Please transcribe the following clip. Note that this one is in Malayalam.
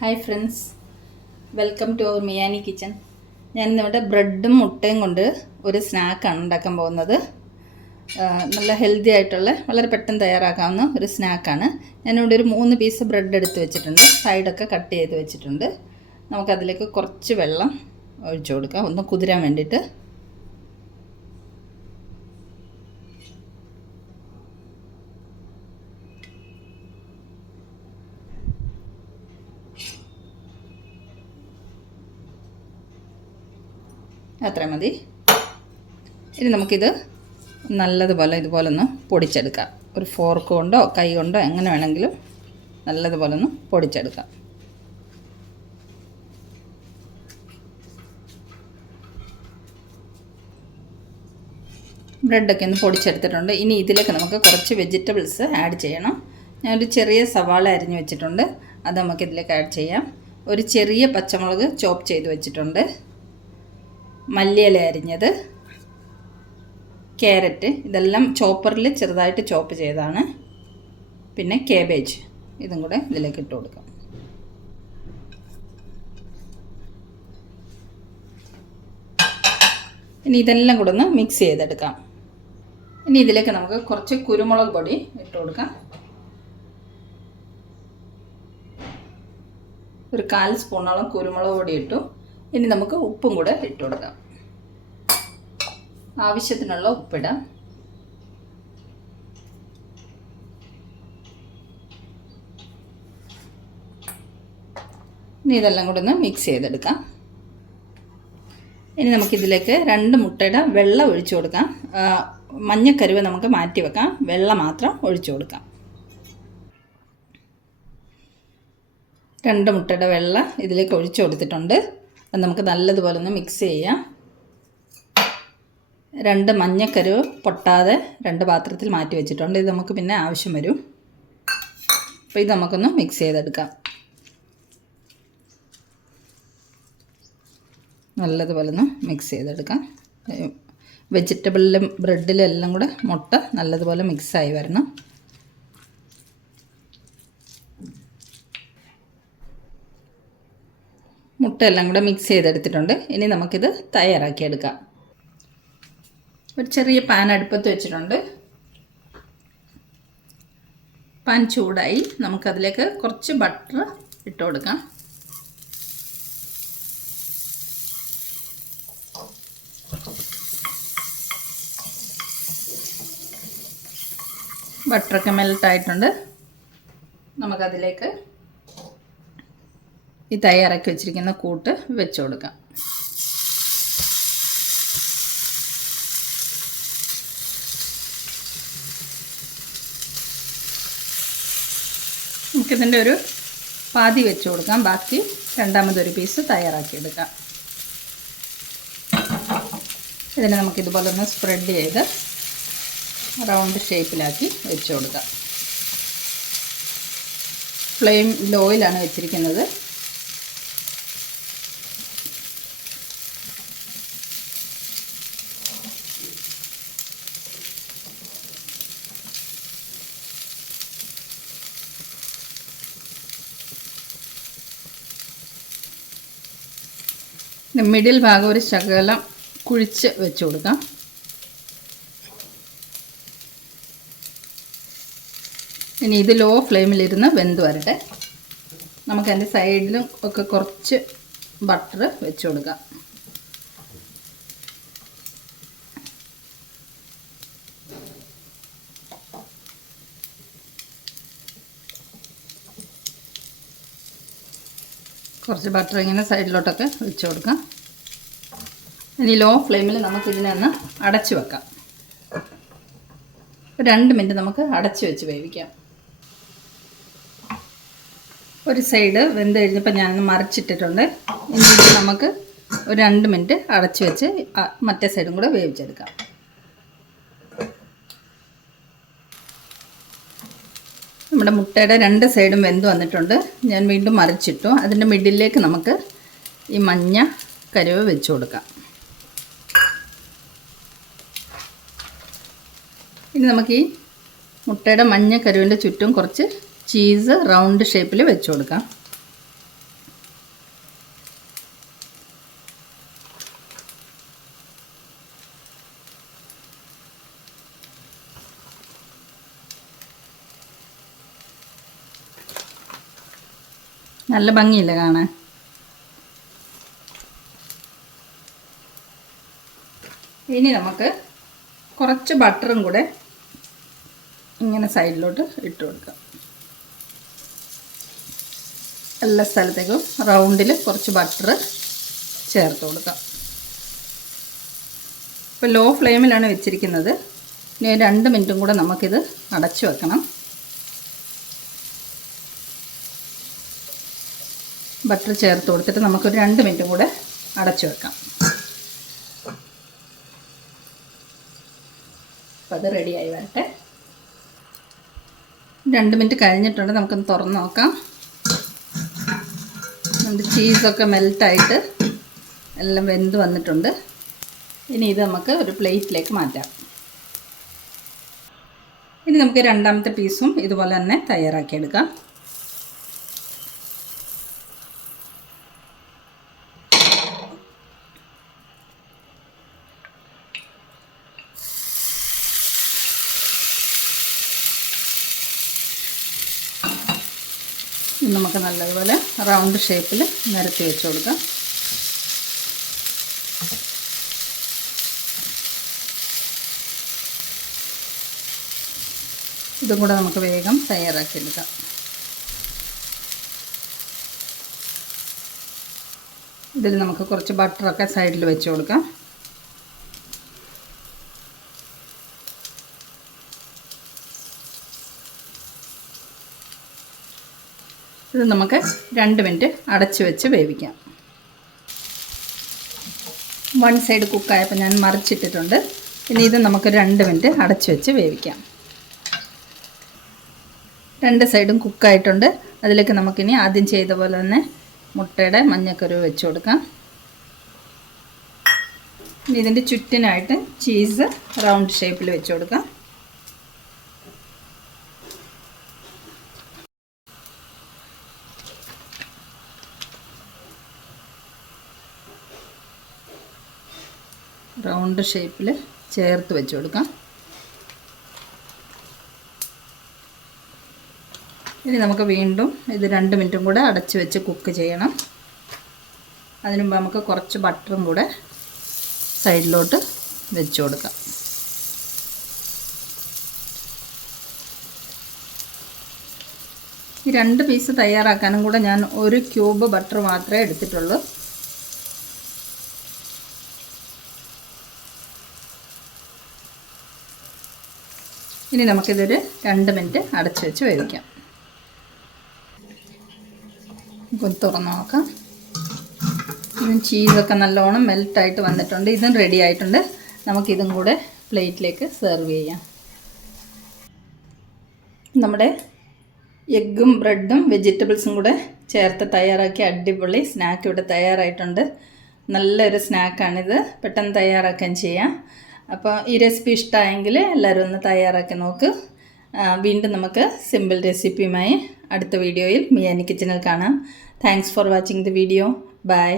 Hi friends, welcome to our Miyani kitchen. ഞാൻ ഇന്നിവിടെ ബ്രെഡും മുട്ടയും കൊണ്ട് ഒരു സ്നാക്കാണ് ഉണ്ടാക്കാൻ പോകുന്നത്. നല്ല ഹെൽത്തി ആയിട്ടുള്ള വളരെ പെട്ടെന്ന് തയ്യാറാക്കാവുന്ന ഒരു സ്നാക്കാണ്. ഞാനിവിടെ ഒരു 3 പീസ് ബ്രെഡ് എടുത്ത് വെച്ചിട്ടുണ്ട്. സൈഡൊക്കെ കട്ട് ചെയ്ത് വെച്ചിട്ടുണ്ട്. നമുക്കതിലേക്ക് കുറച്ച് വെള്ളം ഒഴിച്ചു കൊടുക്കാം, ഒന്ന് കുതിരാൻ വേണ്ടിയിട്ട്. അത്ര മതി. ഇനി നമുക്കിത് നല്ലതുപോലെ ഇതുപോലെ ഒന്ന് പൊടിച്ചെടുക്കാം. ഒരു ഫോർക്ക് കൊണ്ടോ കൈ കൊണ്ടോ എങ്ങനെ വേണമെങ്കിലും നല്ലതുപോലെ ഒന്ന് പൊടിച്ചെടുക്കാം. ബ്രെഡൊക്കെ ഒന്ന് പൊടിച്ചെടുത്തിട്ടുണ്ട്. ഇനി ഇതിലേക്ക് നമുക്ക് കുറച്ച് വെജിറ്റബിൾസ് ആഡ് ചെയ്യണം. ഞാനൊരു ചെറിയ സവാള അരിഞ്ഞ് വെച്ചിട്ടുണ്ട്, അത് നമുക്ക് ഇതിലേക്ക് ആഡ് ചെയ്യാം. ഒരു ചെറിയ പച്ചമുളക് ചോപ്പ് ചെയ്ത് വെച്ചിട്ടുണ്ട്, മല്ലിയില അരിഞ്ഞത്, ക്യാരറ്റ്, ഇതെല്ലാം ചോപ്പറിൽ ചെറുതായിട്ട് ചോപ്പ് ചെയ്തതാണ്. പിന്നെ കേബേജ്, ഇതും കൂടെ ഇതിലേക്ക് ഇട്ട് കൊടുക്കാം. ഇനി ഇതെല്ലാം കൂടെ ഒന്ന് മിക്സ് ചെയ്തെടുക്കാം. ഇനി ഇതിലേക്ക് നമുക്ക് കുറച്ച് കുരുമുളക് പൊടി ഇട്ട് കൊടുക്കാം. ഒരു 1/4 സ്പൂണോളം കുരുമുളക് പൊടി ഇട്ടു. ഇനി നമുക്ക് ഉപ്പും കൂടെ ഇട്ട് കൊടുക്കാം. ആവശ്യത്തിനുള്ള ഉപ്പിടാം. ഇനി ഇതെല്ലാം കൂടെ ഒന്ന് മിക്സ് ചെയ്തെടുക്കാം. ഇനി നമുക്കിതിലേക്ക് 2 മുട്ടയുടെ വെള്ളം ഒഴിച്ചു കൊടുക്കാം. മഞ്ഞക്കരുവ് നമുക്ക് മാറ്റി വെക്കാം, വെള്ളം മാത്രം ഒഴിച്ചു കൊടുക്കാം. 2 മുട്ടയുടെ വെള്ളം ഇതിലേക്ക് ഒഴിച്ചു കൊടുത്തിട്ടുണ്ട്. അത് നമുക്ക് നല്ലതുപോലെ ഒന്ന് മിക്സ് ചെയ്യാം. 2 മഞ്ഞക്കരുവ് പൊട്ടാതെ 2 പാത്രത്തിൽ മാറ്റി വെച്ചിട്ടുണ്ട്. ഇത് നമുക്ക് പിന്നെ ആവശ്യം വരും. അപ്പോൾ ഇത് നമുക്കൊന്ന് മിക്സ് ചെയ്തെടുക്കാം. നല്ലതുപോലെ ഒന്ന് മിക്സ് ചെയ്തെടുക്കാം. വെജിറ്റബിളിലും ബ്രെഡിലും എല്ലാം കൂടെ മുട്ട നല്ലതുപോലെ മിക്സായി വരണം. മുട്ട എല്ലാം കൂടെ മിക്സ് ചെയ്തെടുത്തിട്ടുണ്ട്. ഇനി നമുക്കിത് തയ്യാറാക്കിയെടുക്കാം. ഒരു ചെറിയ പാൻ അടുപ്പത്ത് വെച്ചിട്ടുണ്ട്. പാൻ ചൂടായി. നമുക്കതിലേക്ക് കുറച്ച് ബട്ടർ ഇട്ട് കൊടുക്കാം. ബട്ടറൊക്കെ മെൽട്ടായിട്ടുണ്ട്. നമുക്കതിലേക്ക് ഈ തയ്യാറാക്കി വെച്ചിരിക്കുന്ന കൂട്ട് വെച്ച് കൊടുക്കാം. നമുക്കിതിൻ്റെ ഒരു പാതി വെച്ച് കൊടുക്കാം. ബാക്കി രണ്ടാമതൊരു പീസ് തയ്യാറാക്കിയെടുക്കാം. ഇതിനെ നമുക്കിതുപോലെ ഒന്ന് സ്പ്രെഡ് ചെയ്ത് റൗണ്ട് ഷേപ്പിലാക്കി വെച്ച് കൊടുക്കാം. ഫ്ലെയിം ലോയിലാണ് വെച്ചിരിക്കുന്നത്. മിഡിൽ ഭാഗം ഒരു ശകലം കുഴിച്ച് വെച്ച് കൊടുക്കാം. ഇനി ഇത് ലോ ഫ്ലെയിമിലിരുന്ന് വെന്ത് വരട്ടെ. നമുക്ക് അതിൻ്റെ സൈഡിലും ഒക്കെ കുറച്ച് ബട്ടർ വെച്ച് കൊടുക്കാം. കുറച്ച് ബട്ടർ ഇങ്ങനെ സൈഡിലോട്ടൊക്കെ വെച്ച് കൊടുക്കാം. ഇനി ലോ ഫ്ലെയിമിൽ നമുക്കിതിനെ ഒന്ന് അടച്ചു വെക്കാം. 2 മിനിറ്റ് നമുക്ക് അടച്ചു വെച്ച് വേവിക്കാം. ഒരു സൈഡ് വെന്ത് കഴിഞ്ഞപ്പോൾ ഞാനൊന്ന് മറിച്ചിട്ടിട്ടുണ്ട്. ഇനി ഇത് നമുക്ക് ഒരു 2 മിനിറ്റ് അടച്ചു വെച്ച് മറ്റേ സൈഡും കൂടെ വേവിച്ചെടുക്കാം. നമ്മുടെ മുട്ടയുടെ 2 സൈഡും വെന്ത് വന്നിട്ടുണ്ട്. ഞാൻ വീണ്ടും മറിച്ചിട്ടു. അതിൻ്റെ മിഡിലേക്ക് നമുക്ക് ഈ മഞ്ഞ കരുവ് വെച്ച് കൊടുക്കാം. ഇനി നമുക്ക് ഈ മുട്ടയുടെ മഞ്ഞ കരുവിൻ്റെ ചുറ്റും കുറച്ച് ചീസ് റൗണ്ട് ഷേപ്പിൽ വെച്ച് കൊടുക്കാം. നല്ല ഭംഗിയില്ല കാണാൻ. ഇനി നമുക്ക് കുറച്ച് ബട്ടറും കൂടെ ഇങ്ങനെ സൈഡിലോട്ട് ഇട്ട് കൊടുക്കാം. എല്ലാ സ്ഥലത്തേക്കും റൗണ്ടിൽ കുറച്ച് ബട്ടർ ചേർത്ത് കൊടുക്കാം. ഇപ്പോൾ ലോ ഫ്ലെയിമിലാണ് വെച്ചിരിക്കുന്നത്. ഇനി 2 മിനിറ്റും കൂടെ നമുക്കിത് അടച്ചു വെക്കണം. ബട്ടർ ചേർത്ത് കൊടുത്തിട്ട് നമുക്കൊരു 2 മിനിറ്റും കൂടെ അടച്ചു വെക്കാം. അപ്പോൾ അത് റെഡിയായി വരട്ടെ. 2 മിനിറ്റ് കഴിഞ്ഞിട്ടുണ്ട്. നമുക്കൊന്ന് തുറന്ന് നോക്കാം. നമ്മുടെ ചീസൊക്കെ മെൽറ്റായിട്ട് എല്ലാം വെന്ത് വന്നിട്ടുണ്ട്. ഇനി ഇത് നമുക്ക് ഒരു പ്ലേറ്റിലേക്ക് മാറ്റാം. ഇനി നമുക്ക് രണ്ടാമത്തെ പീസും ഇതുപോലെ തന്നെ തയ്യാറാക്കിയെടുക്കാം. നമുക്ക് നല്ലതുപോലെ റൗണ്ട് ഷേപ്പിൽ നിരത്തി വെച്ച് കൊടുക്കാം. ഇതും കൂടെ നമുക്ക് വേഗം തയ്യാറാക്കിയെടുക്കാം. ഇതിൽ നമുക്ക് കുറച്ച് ബട്ടറൊക്കെ സൈഡിൽ വെച്ച് കൊടുക്കാം. ഇത് നമുക്ക് 2 മിനിറ്റ് അടച്ച് വെച്ച് വേവിക്കാം. 1 സൈഡ് കുക്കായപ്പോൾ ഞാൻ മറിച്ചിട്ടിട്ടുണ്ട്. ഇനി ഇത് നമുക്ക് 2 മിനിറ്റ് അടച്ച് വെച്ച് വേവിക്കാം. 2 സൈഡും കുക്കായിട്ടുണ്ട്. അതിലേക്ക് നമുക്കിനി ആദ്യം ചെയ്ത പോലെ തന്നെ മുട്ടയുടെ മഞ്ഞക്കരു വെച്ച് കൊടുക്കാം. ഇനി ഇതിൻ്റെ ചുറ്റിനായിട്ട് ചീസ് റൗണ്ട് ഷേപ്പിൽ വെച്ച് കൊടുക്കാം. റൗണ്ട് ഷേപ്പിൽ ചേർത്ത് വെച്ച് കൊടുക്കാം. ഇനി നമുക്ക് വീണ്ടും ഇത് 2 മിനിറ്റും കൂടെ അടച്ച് വെച്ച് കുക്ക് ചെയ്യണം. അതിനു മുമ്പ് നമുക്ക് കുറച്ച് ബട്ടറും കൂടെ സൈഡിലോട്ട് വെച്ച് കൊടുക്കാം. ഈ 2 പീസ് തയ്യാറാക്കാനും കൂടെ ഞാൻ 1 ക്യൂബ് ബട്ടർ മാത്രമേ എടുത്തിട്ടുള്ളൂ. ഇനി നമുക്കിതൊരു 2 മിനിറ്റ് അടച്ച് വെച്ച് വേവിക്കാം. ഇപ്പോൾ തുറന്ന് നോക്കാം. ചീസൊക്കെ നല്ലോണം മെൽറ്റായിട്ട് വന്നിട്ടുണ്ട്. ഇതും റെഡി ആയിട്ടുണ്ട്. നമുക്കിതും കൂടെ പ്ലേറ്റിലേക്ക് സെർവ് ചെയ്യാം. നമ്മുടെ എഗ്ഗും ബ്രെഡും വെജിറ്റബിൾസും കൂടെ ചേർത്ത് തയ്യാറാക്കിയ അടിപൊളി സ്നാക്ക് ഇവിടെ തയ്യാറായിട്ടുണ്ട്. നല്ലൊരു സ്നാക്കാണിത്. പെട്ടെന്ന് തയ്യാറാക്കാൻ ചെയ്യാം. അപ്പോൾ ഈ റെസിപ്പി ഇഷ്ടമായെങ്കിൽ എല്ലാവരും ഒന്ന് തയ്യാറാക്കി നോക്ക്. വീണ്ടും നമുക്ക് സിമ്പിൾ റെസിപ്പിയുമായി അടുത്ത വീഡിയോയിൽ മിയാനി കിച്ചണിൽ കാണാം. Thanks for watching the video. By.